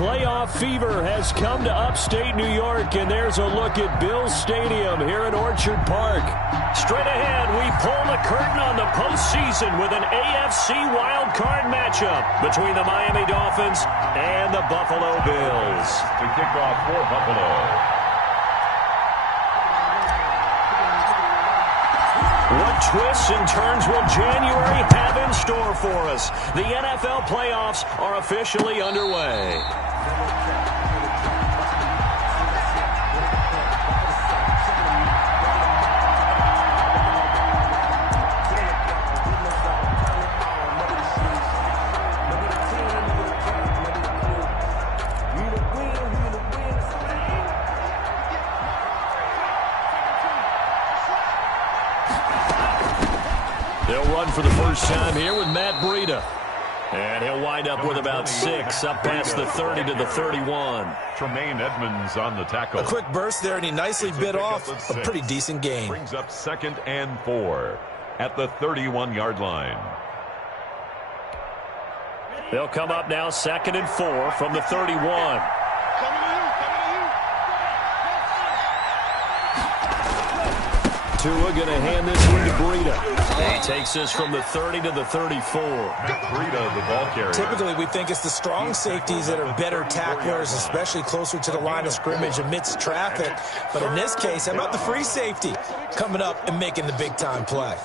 Playoff fever has come to upstate New York, and there's a look at Bills Stadium here in Orchard Park. Straight ahead, we pull the curtain on the postseason with an AFC wildcard matchup between the Miami Dolphins and the Buffalo Bills. To kick off for Buffalo. What twists and turns will January have in store for us? The NFL playoffs are officially underway. They'll run for the first time here with Matt Breida. And he'll wind up with about 6, up past the 30 to the 31. Tremaine Edmonds on the tackle. A quick burst there, and he nicely bit off a pretty decent gain. Brings up 2nd and 4 at the 31-yard line. They'll come up now 2nd and 4 from the 31. Tua going to hand this one to Breida. He takes this from the 30 to the 34. Breida, the ball carrier. Typically, we think it's the strong safeties that are better tacklers, especially closer to the line of scrimmage amidst traffic. But in this case, how about the free safety coming up and making the big-time play?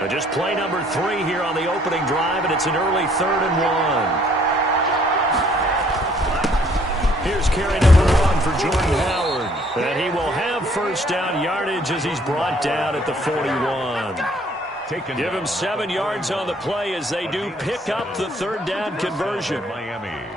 But just play number 3 here on the opening drive, and it's an early 3rd and 1. Here's carry number 1 for Jordan Howard. And he will have first down yardage as he's brought down at the 41. Give him 7 yards on the play as they do pick up the 3rd down conversion. Miami.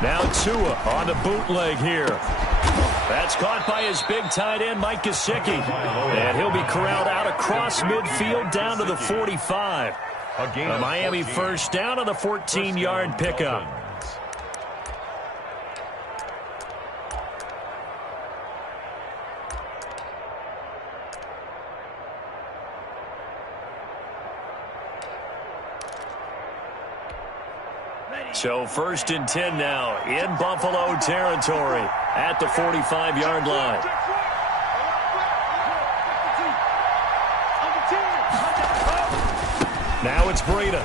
Now Tua on the bootleg here. That's caught by his big tight end, Mike Gesicki. And he'll be corralled out across midfield down to the 45. A Miami first down on the 14-yard pickup. So 1st and 10 now in Buffalo territory at the 45-yard line. Now it's Breida.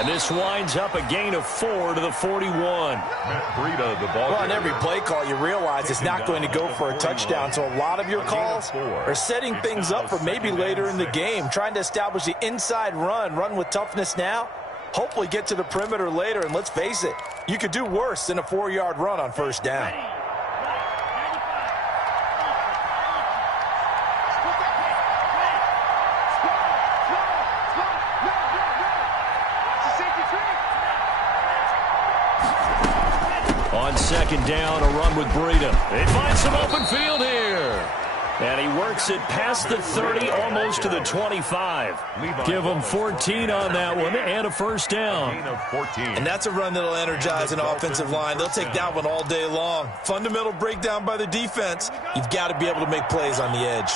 And this winds up a gain of 4 to the 41. Matt Breida, the ball. Well, on every play call, you realize it's not going to go for a touchdown. So a lot of your calls are setting things up for maybe later in the game, trying to establish the inside run with toughness now. Hopefully get to the perimeter later, and let's face it, you could do worse than a 4-yard run on first down. On 2nd down, a run with Breida. They find some open field here. And he works it past the 30, almost to the 25. Give him 14 on that one and a first down. And that's a run that'll energize an offensive line. They'll take that one all day long. Fundamental breakdown by the defense. You've got to be able to make plays on the edge.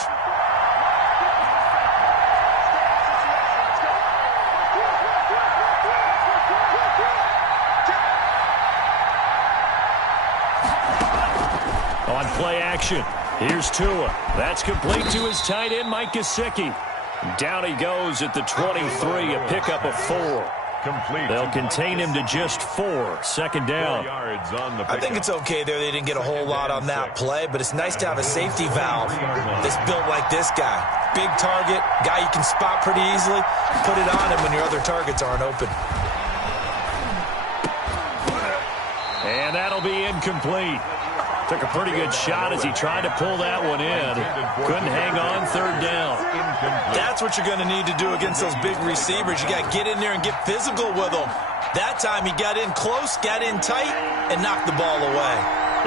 On play action. Here's Tua. That's complete to his tight end, Mike Gesicki. Down he goes at the 23, a pickup of 4. Complete. They'll contain him to just 4. 2nd down. I think it's okay there. They didn't get a whole lot on that play, but it's nice to have a safety valve that's built like this guy. Big target, guy you can spot pretty easily. Put it on him when your other targets aren't open. And that'll be incomplete. Took a pretty good shot as he tried to pull that one in. Couldn't hang on, third down. That's what you're going to need to do against those big receivers. You got to get in there and get physical with them. That time he got in close, got in tight, and knocked the ball away.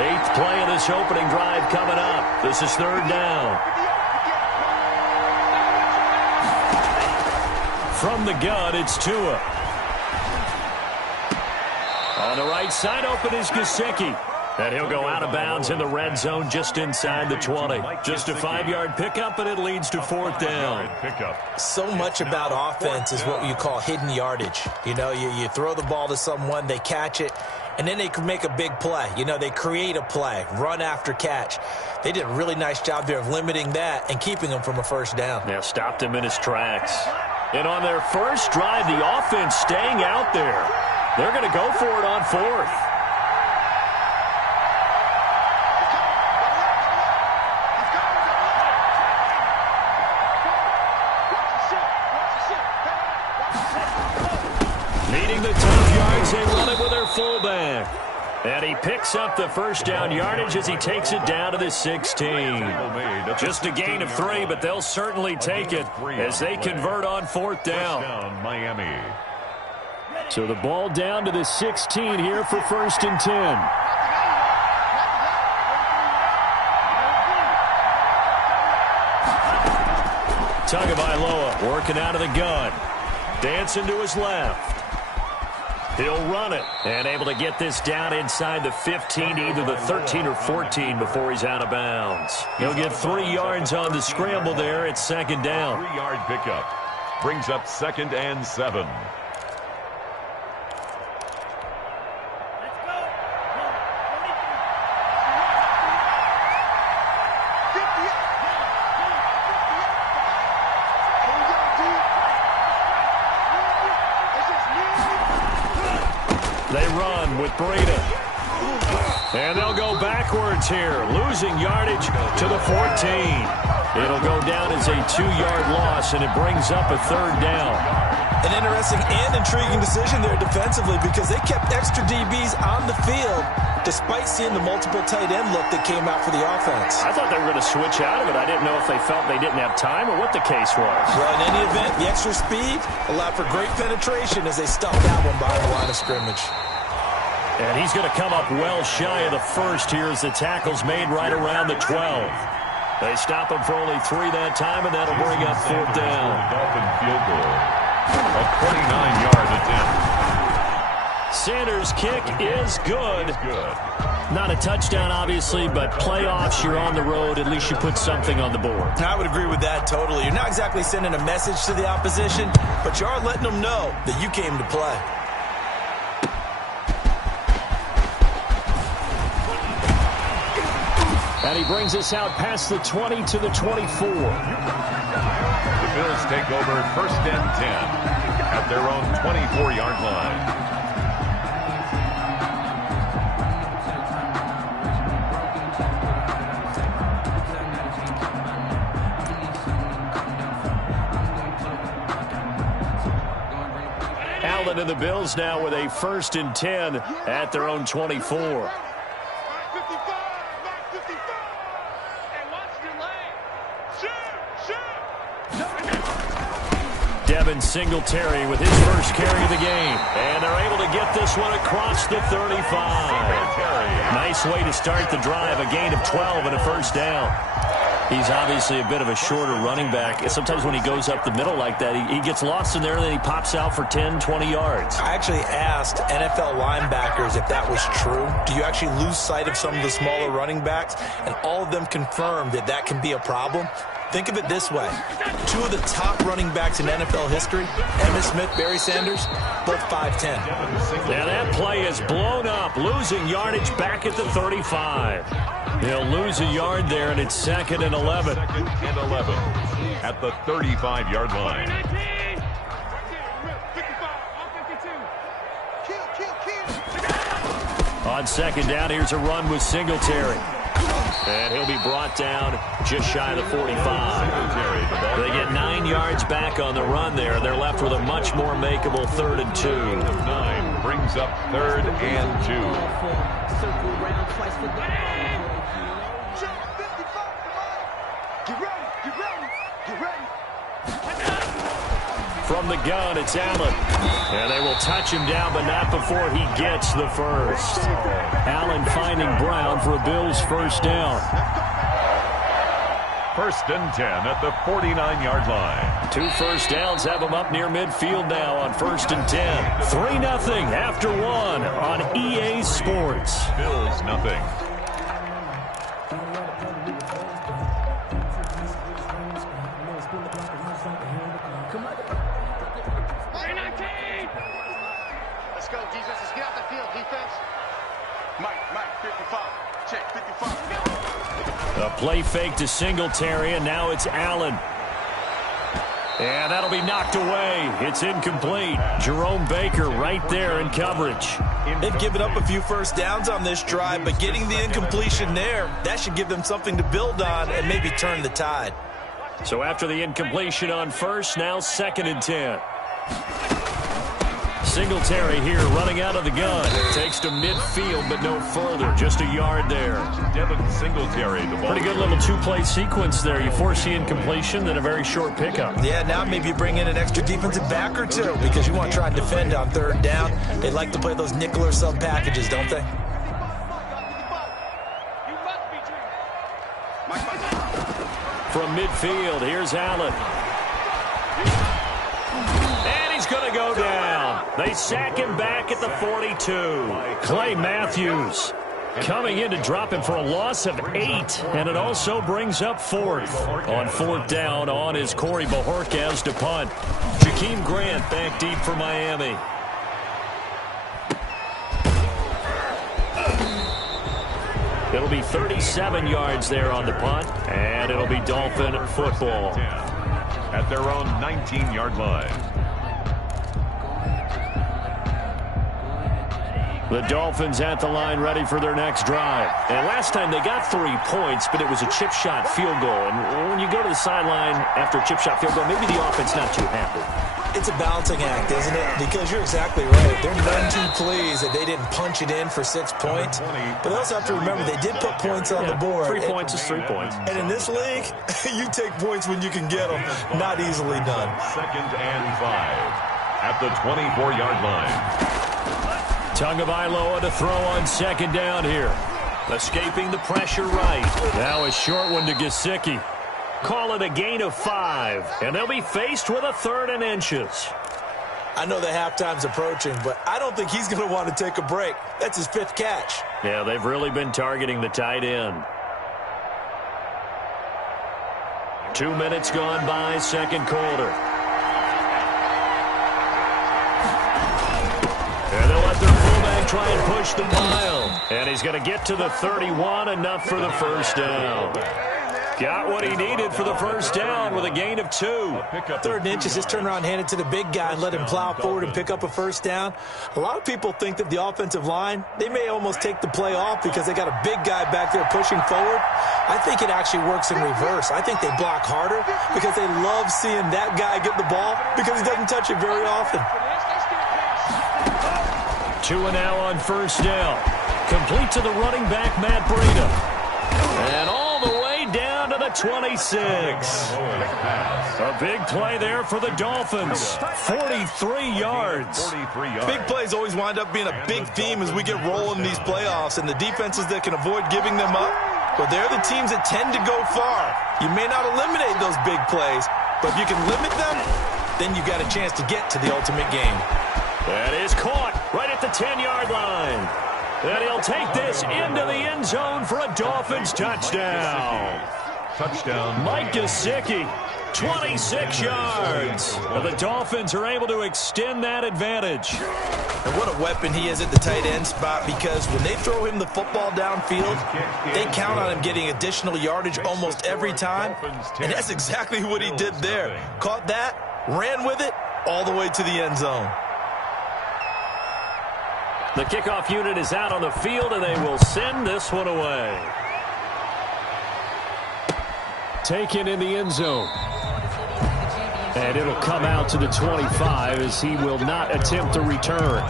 8th play of this opening drive coming up. This is third down. From the gun, it's Tua. On the right side, open is Gesicki. And he'll go out of bounds in the red zone just inside the 20. Just a 5-yard pickup, and it leads to fourth down. So much about offense is what you call hidden yardage. You know, you throw the ball to someone, they catch it, and then they can make a big play. You know, they create a play, run after catch. They did a really nice job there of limiting that and keeping him from a first down. Yeah, stopped him in his tracks. And on their first drive, the offense staying out there. They're going to go for it on fourth. Needing the tough yards, they run it with their fullback. And he picks up the first down yardage as he takes it down to the 16. Just a gain of 3, but they'll certainly take it as they convert on fourth down. Miami. So the ball down to the 16 here for 1st and 10. Tagovailoa working out of the gun. Dancing to his left. He'll run it and able to get this down inside the 15, either the 13 or 14 before he's out of bounds. He'll get 3 yards on the scramble there at second down. 3-yard pickup. Brings up 2nd and 7. They run with Breida. And they'll go backwards here, losing yardage to the 14. It'll go down as a 2-yard loss, and it brings up a third down. An interesting and intriguing decision there defensively because they kept extra DBs on the field despite seeing the multiple tight end look that came out for the offense. I thought they were going to switch out of it. I didn't know if they felt they didn't have time or what the case was. Well, in any event, the extra speed allowed for great penetration as they stuffed that one behind the line of scrimmage. And he's going to come up well shy of the first here as the tackle's made right around the 12. They stop him for only 3 that time, and that'll bring up fourth down. Dolphin field goal. A 29-yard attempt. Sanders' kick is good. Not a touchdown, obviously, but playoffs, you're on the road. At least you put something on the board. I would agree with that totally. You're not exactly sending a message to the opposition, but you are letting them know that you came to play. And he brings us out past the 20 to the 24. The Bills take over 1st and 10 at their own 24-yard line. Allen and the Bills now with a 1st and 10 at their own 24. Devin Singletary with his first carry of the game. And they're able to get this one across the 35. Nice way to start the drive. A gain of 12 and a first down. He's obviously a bit of a shorter running back. Sometimes when he goes up the middle like that, he gets lost in there and then he pops out for 10, 20 yards. I actually asked NFL linebackers if that was true. Do you actually lose sight of some of the smaller running backs? And all of them confirmed that that can be a problem. Think of it this way. 2 of the top running backs in NFL history, Emmitt Smith, Barry Sanders, both 5'10". Yeah, that play is blown up, losing yardage back at the 35. They'll lose a yard there, and it's 2nd and 11. 2nd and 11 at the 35-yard line. On second down, here's a run with Singletary. And he'll be brought down just shy of the 45. They get 9 yards yards back on the run there. They're left with a much more makeable 3rd and 2. 9 brings up 3rd and 2. From the gun, it's Allen. And they will touch him down, but not before he gets the first. Allen finding Brown for a Bills first down. 1st and 10 at the 49-yard line. 2 first downs have him up near midfield now on 1st and 10. 3-0 after 1 on EA Sports. Bills nothing. Let's go, defense. Let's get out the field, defense. Mike, 55. Check, 55. A play fake to Singletary, and now it's Allen. And that'll be knocked away. It's incomplete. Jerome Baker right there in coverage. They've given up a few first downs on this drive, but getting the incompletion there, that should give them something to build on and maybe turn the tide. So after the incompletion on first, now 2nd and 10. Singletary here running out of the gun. Takes to midfield, but no further. Just a yard there. Devin Singletary. The ball. Pretty good little 2-play sequence there. You force the incompletion, then a very short pickup. Yeah, now maybe you bring in an extra defensive back or two because you want to try and defend on 3rd down. They like to play those nickel or sub packages, don't they? From midfield, here's Allen. And he's going to go down. They sack him back at the 42. Clay Matthews coming in to drop him for a loss of 8. And it also brings up 4th. On 4th down, on is Corey Bojorquez to punt. Jakeem Grant back deep for Miami. It'll be 37 yards there on the punt, and it'll be Dolphin football. At their own 19-yard line. The Dolphins at the line ready for their next drive. And last time they got 3 points, but it was a chip shot field goal. And when you go to the sideline after a chip shot field goal, maybe the offense not too happy. It's a balancing act, isn't it? Because you're exactly right. They're none too pleased that they didn't punch it in for 6 points. But they also have to remember they did put points on the board. 3 points is 3 points. And in this league, you take points when you can get them. Not easily done. 2nd and 5 at the 24-yard line. Tagovailoa to throw on 2nd down here. Escaping the pressure right. Now a short one to Gesicki. Call it a gain of 5. And they'll be faced with a 3rd and inches. I know the halftime's approaching, but I don't think he's going to want to take a break. That's his 5th catch. Yeah, they've really been targeting the tight end. 2 minutes gone by, 2nd quarter. And they'll let their fullback try and push the pile. And he's going to get to the 31, enough for the first down. Got what he needed for the first down with a gain of 2. 3rd and inches, just turn around, hand it to the big guy, and let him plow forward and pick up a first down. A lot of people think that the offensive line, they may almost take the play off because they got a big guy back there pushing forward. I think it actually works in reverse. I think they block harder because they love seeing that guy get the ball because he doesn't touch it very often. 2 and now on first down. Complete to the running back, Matt Breida. And all the way down to the 26. A big play there for the Dolphins. 43 yards. Big plays always wind up being a big theme as we get rolling in these playoffs, and the defenses that can avoid giving them up, but they're the teams that tend to go far. You may not eliminate those big plays, but if you can limit them, then you got a chance to get to the ultimate game. That is caught right at the 10-yard line. And he'll take this into the end zone for a Dolphins touchdown. Touchdown. Mike Gesicki, 26 yards. And the Dolphins are able to extend that advantage. And what a weapon he is at the tight end spot, because when they throw him the football downfield, they count on him getting additional yardage almost every time. And that's exactly what he did there. Caught that, ran with it, all the way to the end zone. The kickoff unit is out on the field, and they will send this one away. Taken in the end zone. And it'll come out to the 25 as he will not attempt to return.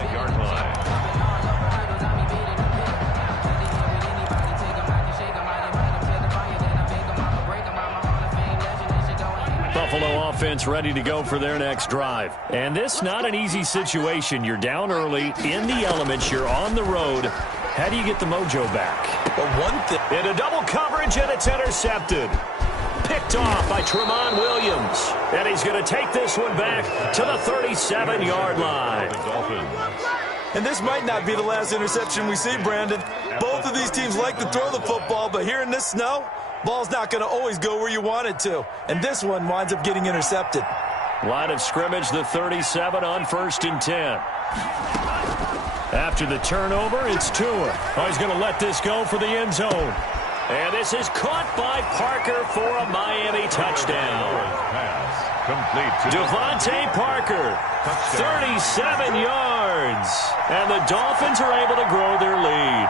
Buffalo offense ready to go for their next drive. And this not an easy situation. You're down early, in the elements, you're on the road. How do you get the mojo back? Well, one thing. Into double coverage, and it's intercepted. Picked off by Tramon Williams. And he's going to take this one back to the 37-yard line. And this might not be the last interception we see, Brandon. Both of these teams like to throw the football, but here in this snow, ball's not going to always go where you want it to. And this one winds up getting intercepted. Line of scrimmage, the 37 on 1st and 10. After the turnover, it's Tua. Oh, he's going to let this go for the end zone. And this is caught by Parker for a Miami touchdown. Devontae Parker, 37 yards. And the Dolphins are able to grow their lead.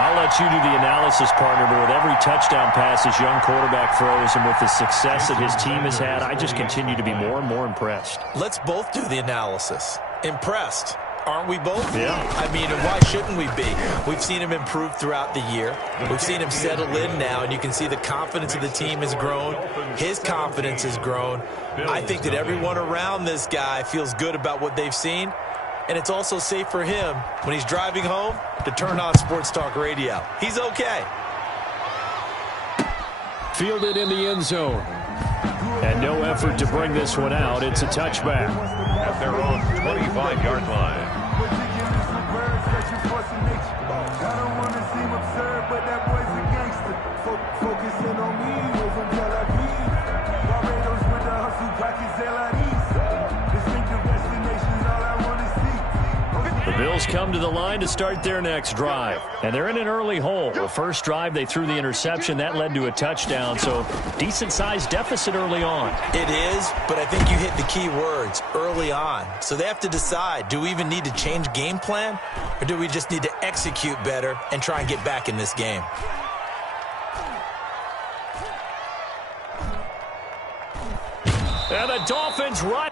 I'll let you do the analysis, partner, but with every touchdown pass this young quarterback throws and with the success that his team has had, I just continue to be more and more impressed. Let's both do the analysis. Impressed. Aren't we both? Yeah. I mean, and why shouldn't we be? We've seen him improve throughout the year. We've seen him settle in now, and you can see the confidence of the team has grown. His confidence has grown. I think that everyone around this guy feels good about what they've seen, and it's also safe for him when he's driving home to turn on Sports Talk Radio. He's okay. Fielded in the end zone. And no effort to bring this one out. It's a touchback. At their own 25-yard line. The Bills come to the line to start their next drive. And they're in an early hole. The first drive, they threw the interception. That led to a touchdown. So decent-sized deficit early on. It is, but I think you hit the key words, early on. So they have to decide, do we even need to change game plan? Or do we just need to execute better and try and get back in this game? And the Dolphins run.